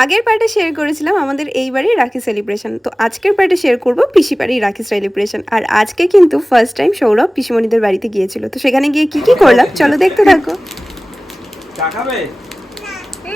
আগের পার্টে শেয়ার করেছিলাম আমাদের এইবারই রাখি সেলিব্রেশন, তো আজকের পার্টে শেয়ার করব পিসি বাড়ির রাখি সেলিব্রেশন। আর আজকে কিন্তু ফার্স্ট টাইম সৌরভ পিসিমণিদের বাড়িতে গিয়েছিল, তো সেখানে গিয়ে কি কি করলাম চলো দেখতে থাকো।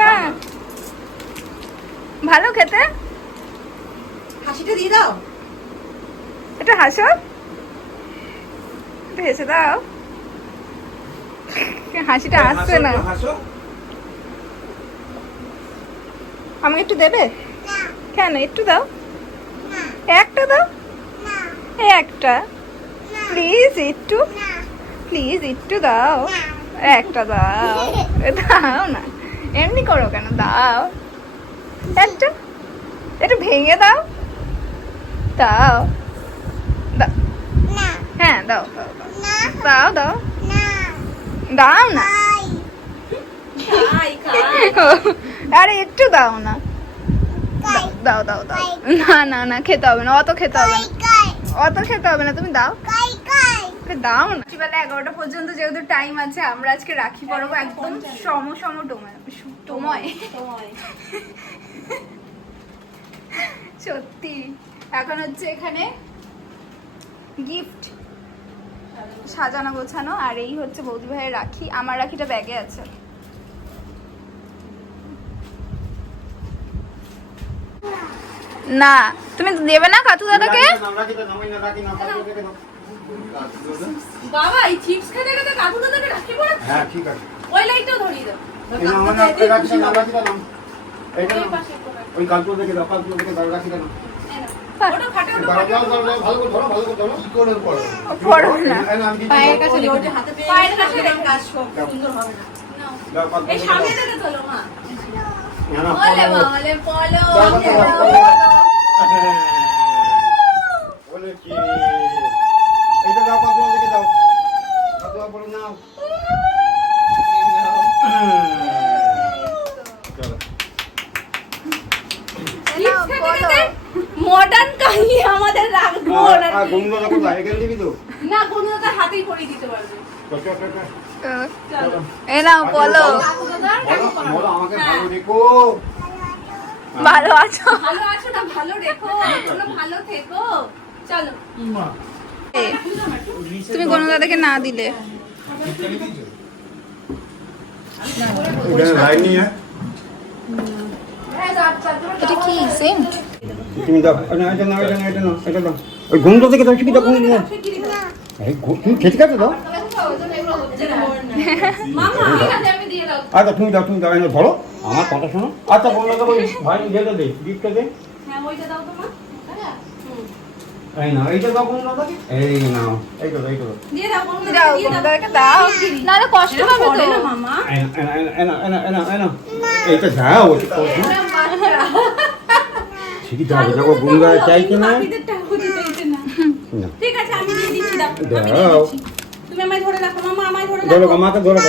না ভালো খেতে, হাসিটা দিয়ে দাও। এটা হাসো, এটা হেসে দাও। হাসিটা আসছে না। আমাকে একটু দেবে? কেন, একটু দাও, একটা দাও, একটা প্লিজ, একটু প্লিজ, একটু দাও, একটা দাও, দাও না, এমনি করো কেন, দাও একটা, একটু ভেঙে দাও, দাও দাও, হ্যাঁ দাও দাও দাও দাও না, আরে একটু দাও না, দাও দাও দাও, না না না খেতে হবে না, অত খেতে হবে না, অত খেতে হবে না, তুমি দাও দাও না। বেলা 11টা পর্যন্ত যেহেতু টাইম আছে, আমরা আজকে রাখি পরবো একদম টোময় সত্যি। এখন হচ্ছে এখানে গিফট সাজানো গোছানো, আর এই হচ্ছে বৌদি ভাইয়ের রাখি, আমার রাখিটা ব্যাগে আছে। না তুমি দেবে না কাতু দাদাকে? বাবা এই চিপস খেতে খেতে কাকু দাদাকে রাখি পড়ে। হ্যাঁ ঠিক আছে, ওই লাইটটাও ধরিয়ে দাও। ওই কালকে দেখে দাও, কালকে দেখে দাও, রাখি দাও। ওটা ফাটে, ওটা দাও দাও দাও, ভালো করে ধরো, ভালো করে ধরো। কি করে পড়ো? পড়ো না, পায়ের কাছে রেখে হাতে পেয়ে পায়ের কাছে রেখে কাজ সুন্দর হবে না। দাও কালকে। এই সামনে থেকে তোলো মা। না না, ওলে বলে পলো। বলে কি এইটা দাও, কালকে দেখে দাও, কালকে বলো নাও। চলো চিপস খেতে খেতে মডার্ন কাহিনী আমাদের রাখবো না। আর গঙ্গা রাখো, এখানে দিবি তো। না কোনো দাদা হাতেই পরিয়ে দিতে পারবে। চলো এ নাও বলো। কাকু দাদা বলো আমাকে ভালো রেখো। ভালো আছো? ভালো আছো না, ভালো রেখো, তোমরা ভালো থেকো। চলো তুমি কোনো দাদাকে না দিলে এখানে লাইন নেই। হ্যাঁ এটা কি সেন্ট? তুমি দাও, এটা নাও, এটা নাও, এটা নাও, এটা দাও। ওই গন্ধ থেকে দাও, কি দাও, গন্ধ দাও। এই তুমি খেতে খাচ্ছো দাও। মামা ঠিক আছে আমি দিয়ে দাও। আচ্ছা তুমি দাও, তুমি দাও, এনে ধরো আমার কথা শোনো। আচ্ছা বললো তো ওই ভাই যেটা দে, গিফটটা দে। হ্যাঁ ওইটা দাও তো মা। এই নাও, এইটা দাও, কোন দাও, এই নাও, এইটা দাও, এইটা দাও। দিয়ে দাও কোন দাও, দিয়ে কোনো দাও। দাদাকে দাও, নাহলে কষ্ট পাবে তো। না মামা। এইটা যাও, ঠিকই দাও, দেখো গুঙ্গা চাইছে না। বাকিদেরটা খুঁজে চাইছে না। না। ঠিক আছে আমি দিয়ে দিচ্ছি, দাও আমি দিয়ে দাও। দিচ্ছি। তুমি আমায় ধরে রাখো মামা, আমায় ধরে ধরো রাখো। মাকে ধরো।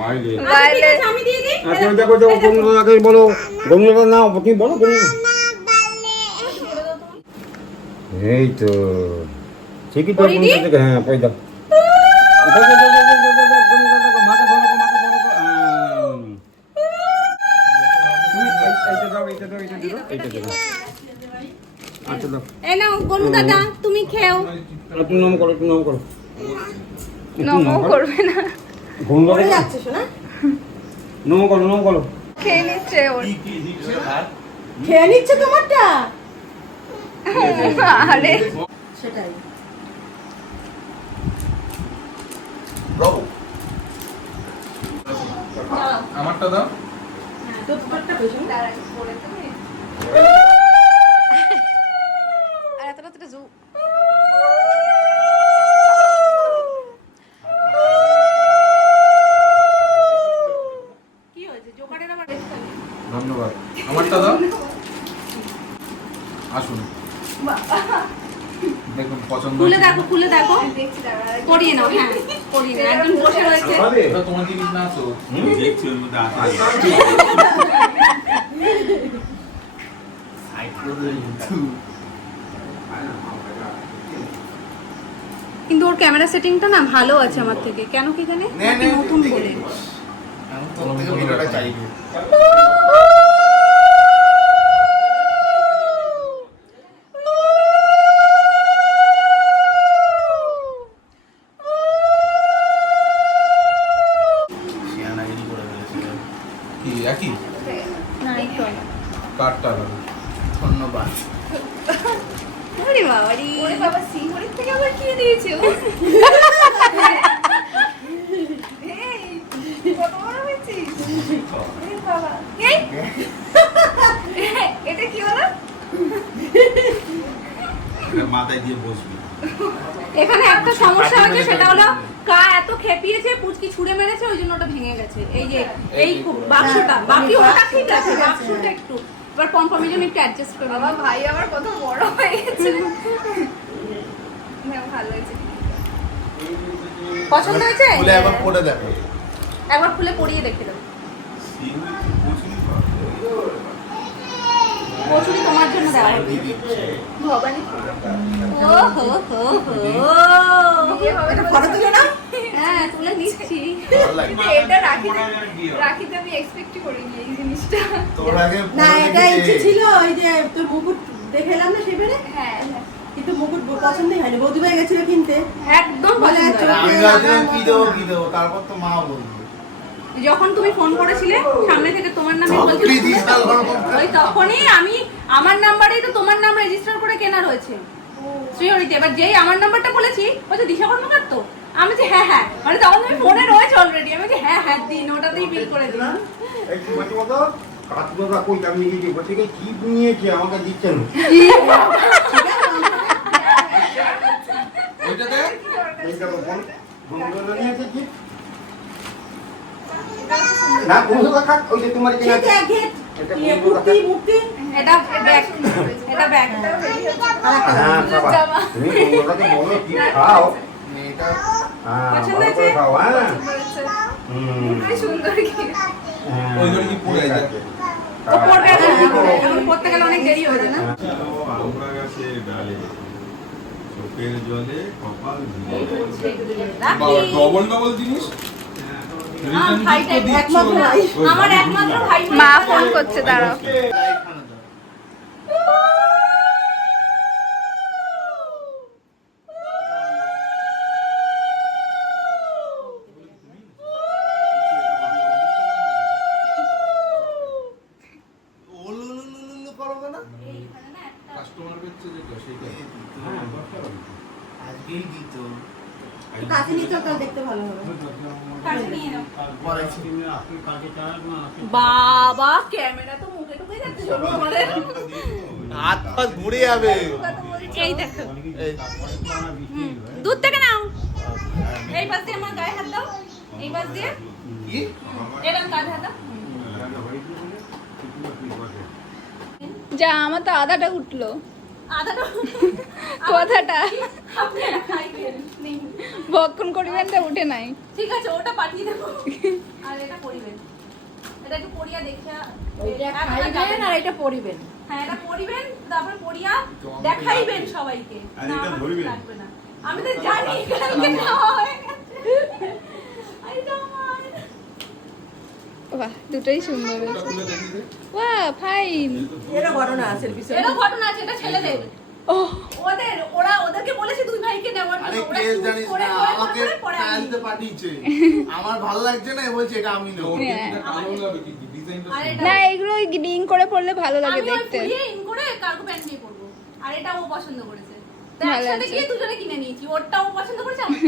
বাইরে আচ্ছা, ঠিক আছে আমি দিয়ে দিই। আচ্ছা দেখো দেখো গঙ্গাকে বলো, গঙ্গাটা নাও, তুমি বলো গঙ্গা। এই তো ঠিকই তো, পরিয়ে দিই? গঙ্গা থেকে, হ্যাঁ পয়দা। মাকে ধরো, মাকে ধরো। তুমি এইটা দাও, এইটা দাও, এইটা দিও, এইটা দাও। আচ্ছা দাও, এই নাও গনু দাদা তুমি খেও। একটু নাম করো, একটু নাম করো। নমো করবে না, গঙ্গা পড়ে যাচ্ছে শোনা। নাম করো, নাম করো। খেয়ে নিচ্ছে ওর। খেয়ে নিচ্ছে তোমারটা। আরে সেটাই। আমারটা দাও। হ্যাঁ তো তোমারটা পেছন। আর এত রাতে জু কি হয়েছে জোকারের আবার বেশি থাকে। ধন্যবাদ। আমারটা দাও। আসুন দেখুন পছন্দ খুলে হয়েছে দেখো, খুলে দেখো। দেখছি দাঁড়া। পরিয়ে নাও, হ্যাঁ পরিয়ে নাও। একজন বসে রয়েছে। ওটা তোমার জিনিস না তো। দেখছি ওর মধ্যে আছে কিন্তু ওর ক্যামেরা সেটিংটা না ভালো আছে আমার থেকে, কেন কি জানে? নে, নে, নতুন দেখে বলে। নিস। তোর থেকে ভিডিওটা চাইবে। শিয়ানাগিরি করে ফেলেছিল। কি একই নাই তো কাঠটা ধন্যবাদ। ওরে বাবা রে ওরে বাবা সিঙ্গুরের থেকে আবার কি দিয়েছে ও এই কত বড় হয়েছিস ওরে বাবা এই এটা কি হলো মাথায় দিয়ে বসবি। এখানে একটা সমস্যা হয়েছে সেটা হলো কা এত খেপিয়েছে পুচকি ছুঁড়ে মেরেছে ওই জন্য ওটা ভেঙে গেছে এই যে এই বাক্সটা বাকি ওটা ঠিক আছে বাক্সটা একটু এবার পমপমে আমি একটু অ্যাডজাস্ট করে বাবা ভাই আমার কত বড় হয়ে গেছে। না ভালো হয়েছে। পছন্দ হয়েছে খুলে একবার পড়ে দেখো। একবার খুলে পরিয়ে দেখে দাও কচুরি তোমার জন্য দেওয়া হবে ভবানী ও হো হো হো বিয়ে হবে না ফটো তুলে নাও হ্যাঁ তুলে নিচ্ছি ভালো লাগে। কিন্তু এটা রাখিতে আমি এক্সপেক্টই করিনি এই জিনিসটা। তোর আগে না বলে এটা রেখেছে। ইচ্ছে ছিল ওই যে তোর মুকুট দেখে এলাম না সেবারে হ্যাঁ কিন্তু মুকুট পছন্দই হয়নি বৌদি ভাই গেছিল কিনতে একদম বলে পছন্দ হয়নি। আমি ভাবছিলাম কি দেবো তারপর তো মা বললো যখন তুমি ফোন করেছিলে সামনে থেকে তোমার নামে চকলি দিস না গরম ওই তখনই আমি আমার নাম্বারেই তো তোমার নাম রেজিস্টার করে কেনা রয়েছে শ্রীহরিতে এবার যেই আমার নাম্বারটা বলেছি বলছে দিশা কর্মকার তো আমি যে হ্যাঁ হ্যাঁ মানে তখন তুমি ফোনে রয়েছে অলরেডি আমি যে হ্যাঁ হ্যাঁ দিন ওটাতেই বিল করে দিন এই তোমাকে বলো কাঠগোড়া কই আমি নিয়ে বসে গিয়ে কি নিয়েছে আমাকে দিচ্ছেন ওইটা দেখ এইটা ফোন বন্ধুরা নিয়েছে কি না বন্ধুরা কাট ওই যে তোমার কেনা সেটা ঘেট এটা ইয়ে বন্ধুরা মুক্তি মুক্তি এটা ব্যাগ এটা ব্যাগ হ্যাঁ বাবা তুমি বন্ধুরাকে বলো কি খাও মেয়েটা হ্যাঁ পছন্দ ভালো করে হয়েছে? খাও হ্যাঁ খুবই সুন্দর কি হ্যাঁ। ওই ঘরে কি পড়ে আছে? ও পড়বে এখন এখন পড়তে গেলে অনেক দেরি হয়ে যায় না আমরা গাছের ডালে চোখের জলে কপাল ভিজে বাবা ডবল ডবল জিনিস ভাইটা একমাত্র ভাই আমার একমাত্র ভাই মা ফোন করছে দাঁড়াও। কাস্টমার পেচ্ছে যেটা সেইটা আজকেই দিত কাছে নিয়ে চল তাহলে দেখতে ভালো হবে কাছে নিয়ে নাও পড়াইছি বাবা ক্যামেরা তো মুখে ঢুকে যাচ্ছে সব আমাদের হাত পা ঘুরে যাবে এই দেখো দুধ থেকে নাও এই পাশ দিয়ে আমার গায়ে হাত দাও এই পাশ দিয়ে কি এরকম গায়ে হাত দাও যা আমার তো আধাটা উঠলো আদাটা কথাটা আপনি এটা খাইবেন ভক্ষণ করিবেন তো উঠে নাই। ঠিক আছে ওটা পাঠিয়ে দেবো আর এটা পরিবেন এটা একটু পরিয়া দেখিয়া খাইবেন আর এটা পরিবেন হ্যাঁ এটা পরিবেন তারপর পরিয়া দেখাইবেন সবাইকে আর না, এটা আমার ধরবেন? লাগবে না আমি তো জানি কালকে খাওয়া হয়ে গেছে এটা আমার বাহ দুটোই সুন্দর ওটা হয়েছে। খুলে দেখি দে বাহ ফাইন। এরও ঘটনা আছে পিছনে এরও ঘটনা আছে এটা ছেলেদের ওদেরকে বলেছি দুই ভাইকে নেওয়ার আরে জন্য ওরা কেস choose জানিস করে না করে আমাকে করে পরে আমি ট্রায়ালতে পাঠিয়েছে আমার ভালো লাগছে না এ বলছে এটা আমি নেব ওর টিভিটা কালো হবে কি ডিজাইনটা আর এটা না এগুলো ডিং করে পড়লে ভালো লাগে আমি ওই দেখতে। ফুলিয়ে ইন করে কার্গো প্যান্ট নিয়ে পরবো আর এটা ও পছন্দ করেছে তো ভালো একসাথে আছে। গিয়ে দুজনে কিনে নিয়েছি ওরটা ও পছন্দ করেছে আমার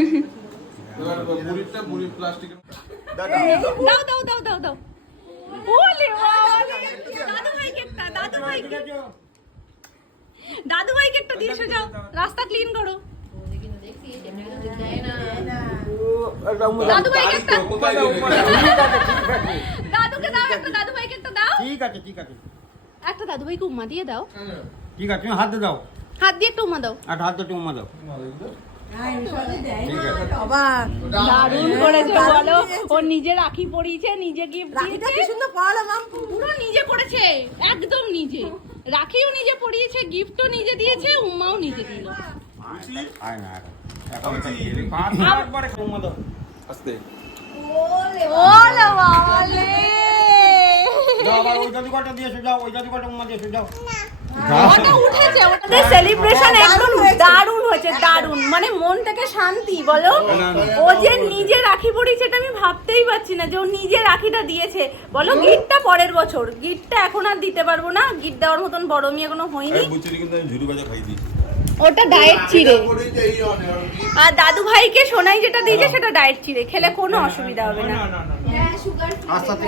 পছন্দ করেছে। এবার বুড়ি প্লাস্টিকের দাও দাও দাও দাও দাও ওলে দাদু ভাইকে একটা দাদু ভাইকে একটা দিয়ে এসো যাও রাস্তা ক্লিন করো দাদু ভাইকে একটা কোথায় দেবে দাদুকে দাও একটা দাদু ভাইকে একটা দাও ঠিক আছে ঠিক আছে একটা দাদু ভাইকে উম্মা দিয়ে দাও ঠিক আছে তুমি হাত দিয়ে দাও হাত দিয়ে একটা উম্মা দাও আর হাত দিয়ে উমা দাও অবাক দারুণ করেছে বলো ও নিজে রাখি পরিয়েছে নিজে গিফট রাখিটা কি দিয়েছে সুন্দর পড়ালো মাম পুরো নিজে করেছে একদম নিজে রাখিও নিজে পরিয়েছে গিফটও নিজে দিয়েছে উম্মাও নিজে দিল আয় না এখন একবার উমা দাও আস্তে ওলে ওলে বাবালে যাও আবার ওই জাদুঘরটা দিয়ে এসে যাও, ওই জাদুঘরটা মধ্যে এসে যাও। ওটা উঠেছে, ওদের সেলিব্রেশন একদম দারুণ হয়েছে, দারুণ, মানে মন থেকে শান্তি বলো। ও যে নিজে রাখি পড়িয়েছে এটা আমি ভাবতেই পারছি না যে ও নিজে রাখিটা দিয়েছে। বলো গিফটটা পরের বছর, গিফটটা এখন আর দিতে পারবো না, গিফট দেওয়ার মতন বড় মেয়ে এখনো হয়নি। বুচিরি কিন্তু আমি ঝুড়ি ভাজা খাই দিই। ওটা ডায়েট চিড়ে, করেছে এই অনেক আর দাদু ভাইকে সোনাই যেটা দিয়েছে সেটা ডায়েট চিড়ে, খেলে কোনো অসুবিধা হবে না।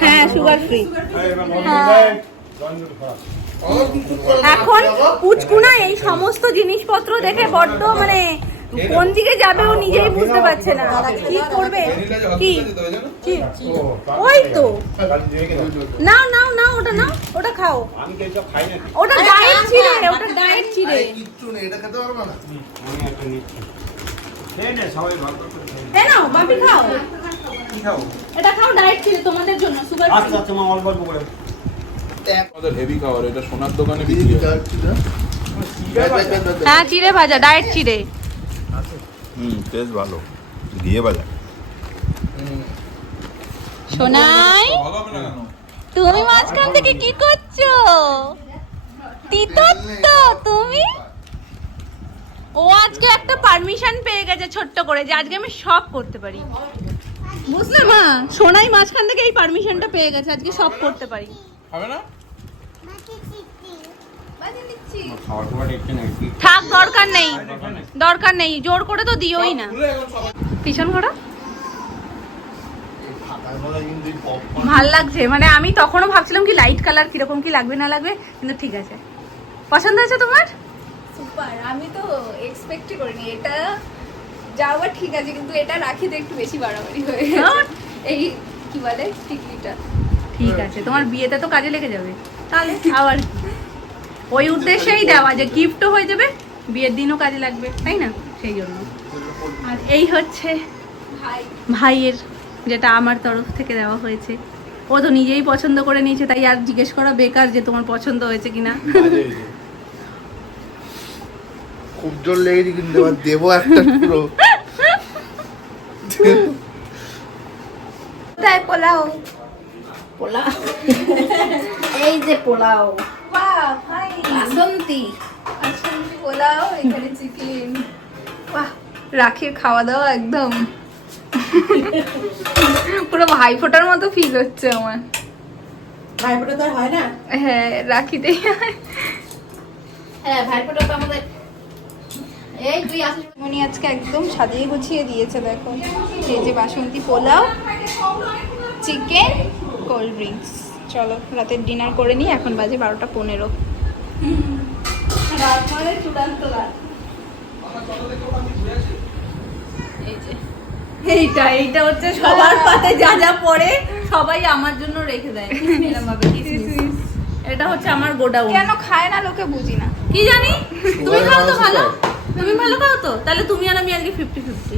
হ্যাঁ সুগার ফ্রি। এখন পুচকুনা এই সমস্ত জিনিসপত্র দেখে বড্ড মানে কোন দিকে যাবে ও নিজেই বুঝতে পারছে না কি করবে। কি কি? ওই তো নাও নাও নাও, ওটা নাও, ওটা খাও। আমি তো এইসব খাই না। ওটা ডায়েট চিড়ে, ওটা ডায়েট চিড়ে। কিচ্ছু নেই, এটা খেতে পারবে না। আমি একটা নিচ্ছি। খেয়ে নে, সবাই ভাগ করে খেয়ে নে। হ্যাঁ নাও বাপি খাও, কি খাও? এটা খাও, ডায়েট চিড়ে তোমাদের জন্য, সুগার ফ্রি। আচ্ছা আচ্ছা মা, অল্প অল্প করে। আমাদের হেভি খাবার, এটা সোনার দোকানে বিক্রি হয়। হ্যাঁ চিড়ে ভাজা, ডায়েট চিড়ে। টেস্ট ভালো, দিয়ে ভাজা। সোনাই ভালো হবে না কেন? তুমি মাঝখান থেকে কি করছো? তিতত্ত তুমি? ও আজকে একটা পারমিশন পেয়ে গেছে ছোট্ট করে যে আজকে আমি সব করতে পারি, বুঝলে মা? সোনাই মাঝখান থেকে এই পারমিশনটা পেয়ে গেছে আজকে সব করতে পারি। হবে না? খাওয়ার পর একটু না কি থাক, দরকার নেই, দরকার নেই, জোর করে তো দিওই না। খুলে এখন সবাই পিছন ঘোরা ফাঁকার বেলায় কিন্তু এই popcorn ভাল লাগছে, মানে আমি তখনও ভাবছিলাম কি লাইট কালার কিরকম কি লাগবে না লাগবে, কিন্তু ঠিক আছে। পছন্দ হয়েছে তোমার? সুপার, আমি তো এক্সপেক্টই করিনি এটা যাওয়া ঠিক আছে, কিন্তু এটা রাখিতে একটু বেশি বাড়াবাড়ি হয়ে গেছে। এই কি বলে টিকলিটা ঠিক আছে, তোমার বিয়েতে তো কাজে লেগে যাবে, তাহলে আবার কি? ওই উদ্দেশ্যেই দেওয়া যে গিফটও হয়ে যাবে, বিয়ের দিনও কাজে লাগবে, তাই না? সেই জন্য। আর এই হচ্ছে ভাই ভাইয়ের, যেটা আমার তরফ থেকে দেওয়া হয়েছে। ও তো নিজেই পছন্দ করে নিয়েছে, তাই আর জিজ্ঞেস করা বেকার যে তোমার পছন্দ হয়েছে কিনা। খুব জোর লেগেছে কিন্তু এবার দেবো একটা পুরো। তাই পোলাও, পোলাও এই যে পোলাও বাহ ভাই বাসন্তী বাসন্তী পোলাও, এখানে চিকেন। বাহ, রাখির খাওয়া দাওয়া একদম পুরো ভাই ফোটার মতো ফিল হচ্ছে আমার। ভাইফোঁটা তো আর হয় না। হ্যাঁ রাখিতেই হ্যাঁ ভাইফোঁটা তো আমাদের এই তুই আসিস। উনি আজকে একদম সাজিয়ে গুছিয়ে দিয়েছে, দেখো এই যে বাসন্তী পোলাও, চিকেন, কোল্ড ড্রিঙ্কস। চলো রাতের ডিনার করে নিই, এখন বাজে 12:15। এই যে এইটা হচ্ছে সবার পাতে যা যা পড়ে সবাই আমার জন্য রেখে দেয় এরকম ভাবে কিসমিস। এটা হচ্ছে আমার গোডাউন। কেন খায় না লোকে বুঝি না। কি জানি, তুমি খাও তো ভালো, তুমি ভালো খাও তো, তাহলে তুমি আর আমি আজকে 50-50।